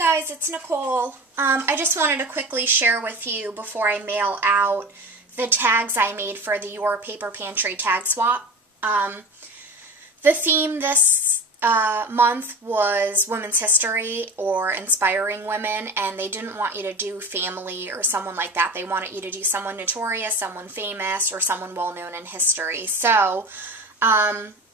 guys, it's Nicole. I just wanted to quickly share with you before I mail out the tags I made for the Your Paper Pantry tag swap. The theme this month was Women's History or Inspiring Women, and they didn't want you to do family or someone like that. They wanted you to do someone notorious, someone famous, or someone well-known in history. So,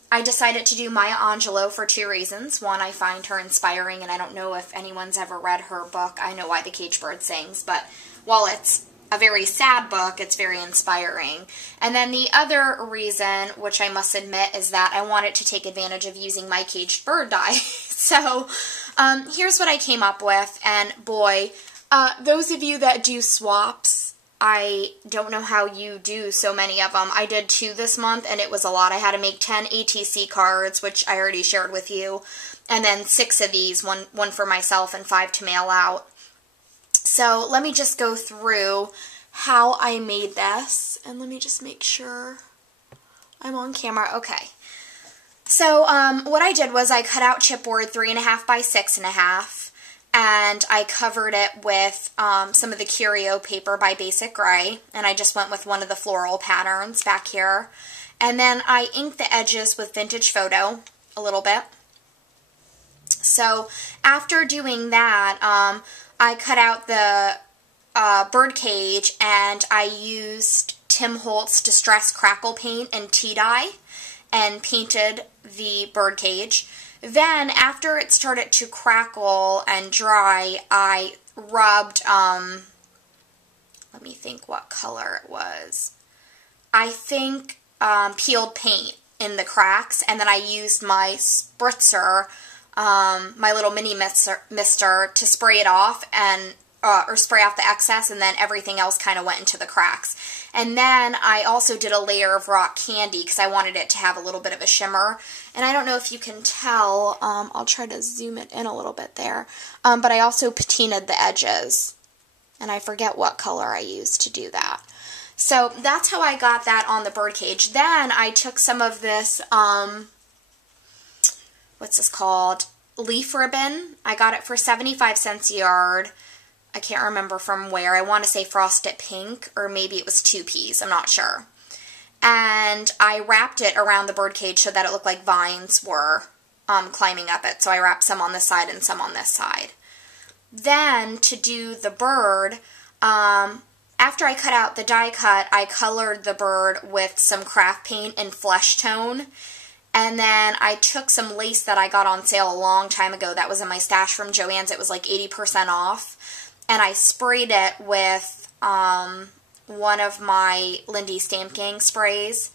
I decided to do Maya Angelou for two reasons. One, I find her inspiring, and I don't know if anyone's ever read her book, I Know Why the Caged Bird Sings, but while it's a very sad book, it's very inspiring. And then the other reason, which I must admit, is that I wanted to take advantage of using my caged bird die. So, here's what I came up with, and boy, those of you that do swaps, I don't know how you do so many of them. I did 2 this month, and it was a lot. I had to make 10 ATC cards, which I already shared with you, and then 6 of these, one for myself and 5 to mail out. So let me just go through how I made this, and let me just make sure I'm on camera. Okay. So what I did was I cut out chipboard 3.5 by 6.5. And I covered it with some of the Curio paper by Basic Gray, and I just went with one of the floral patterns back here. And then I inked the edges with Vintage Photo a little bit. So after doing that, I cut out the bird cage, and I used Tim Holtz Distress Crackle Paint and tea dye and painted the bird cage. Then, after it started to crackle and dry, I rubbed, let me think what color it was. I think peeled paint in the cracks, and then I used my spritzer, my little mini mister, to spray it off, and or spray off the excess, and then everything else kind of went into the cracks. And then I also did a layer of rock candy because I wanted it to have a little bit of a shimmer. And I don't know if you can tell, I'll try to zoom it in a little bit there, but I also patinaed the edges, and I forget what color I used to do that. So that's how I got that on the birdcage. Then I took some of this, what's this called? Leaf ribbon. I got it for 75 cents a yard. I can't remember from where. I want to say Frosted Pink, or maybe it was 2Ps. I'm not sure. And I wrapped it around the birdcage so that it looked like vines were climbing up it. So I wrapped some on this side and some on this side. Then, to do the bird, after I cut out the die cut, I colored the bird with some craft paint in flesh tone. And then I took some lace that I got on sale a long time ago that was in my stash from Joann's. It was like 80% off. And I sprayed it with one of my Lindy Stamp Gang sprays,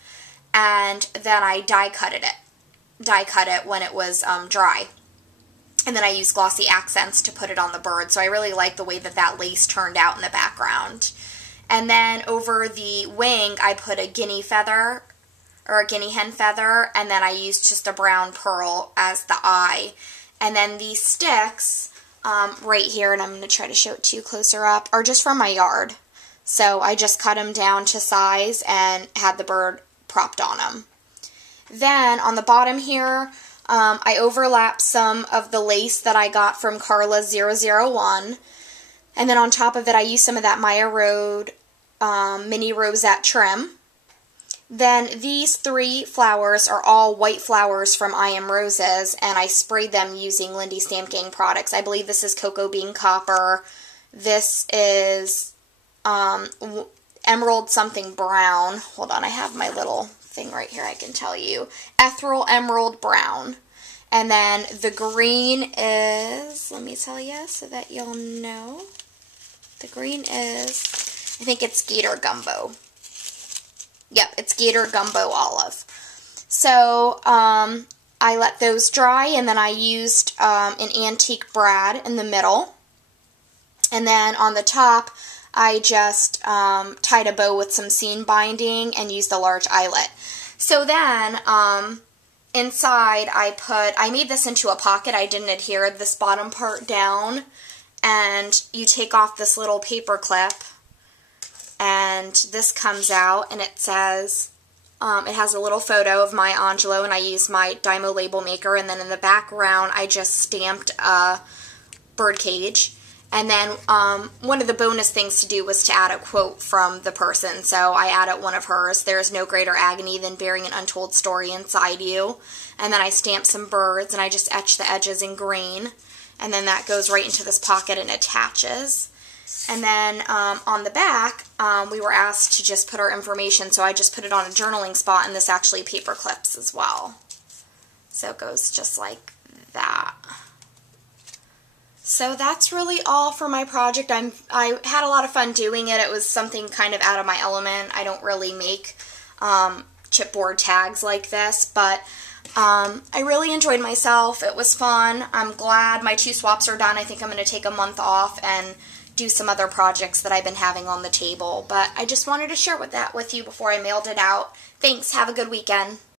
and then I die cut it when it was dry. And then I used glossy accents to put it on the bird, so I really like the way that that lace turned out in the background. And then over the wing, I put a guinea feather, or a guinea hen feather, and then I used just a brown pearl as the eye. And then these sticks, right here, and I'm going to try to show it to you closer up, are just from my yard. So I just cut them down to size and had the bird propped on them. Then on the bottom here, I overlapped some of the lace that I got from Carla 001. And then on top of it, I used some of that Maya Road mini rosette trim. Then these 3 flowers are all white flowers from I Am Roses, and I sprayed them using Lindy Stamp Gang products. I believe this is Cocoa Bean Copper. This is Emerald something brown. Hold on, I have my little thing right here I can tell you. Ethereal Emerald Brown. And then the green is, let me tell you so that you'll know. The green is, I think it's Gator Gumbo. Yep, it's Gator Gumbo Olive. So, I let those dry, and then I used an antique brad in the middle. And then on the top, I just tied a bow with some seam binding and used a large eyelet. So then, inside I made this into a pocket. I didn't adhere this bottom part down. And you take off this little paper clip, and this comes out, and it says, it has a little photo of Maya Angelou, and I used my Dymo label maker, and then in the background I just stamped a birdcage. And then one of the bonus things to do was to add a quote from the person. So I added one of hers. "There is no greater agony than bearing an untold story inside you." And then I stamped some birds, and I just etched the edges in green. And then that goes right into this pocket and attaches. And then on the back, we were asked to just put our information, so I just put it on a journaling spot, and this actually paper clips as well. So it goes just like that. So that's really all for my project. I had a lot of fun doing it. It was something kind of out of my element. I don't really make chipboard tags like this, but I really enjoyed myself. It was fun. I'm glad my 2 swaps are done. I think I'm going to take a month off and do some other projects that I've been having on the table. But I just wanted to share that with you before I mailed it out. Thanks. Have a good weekend.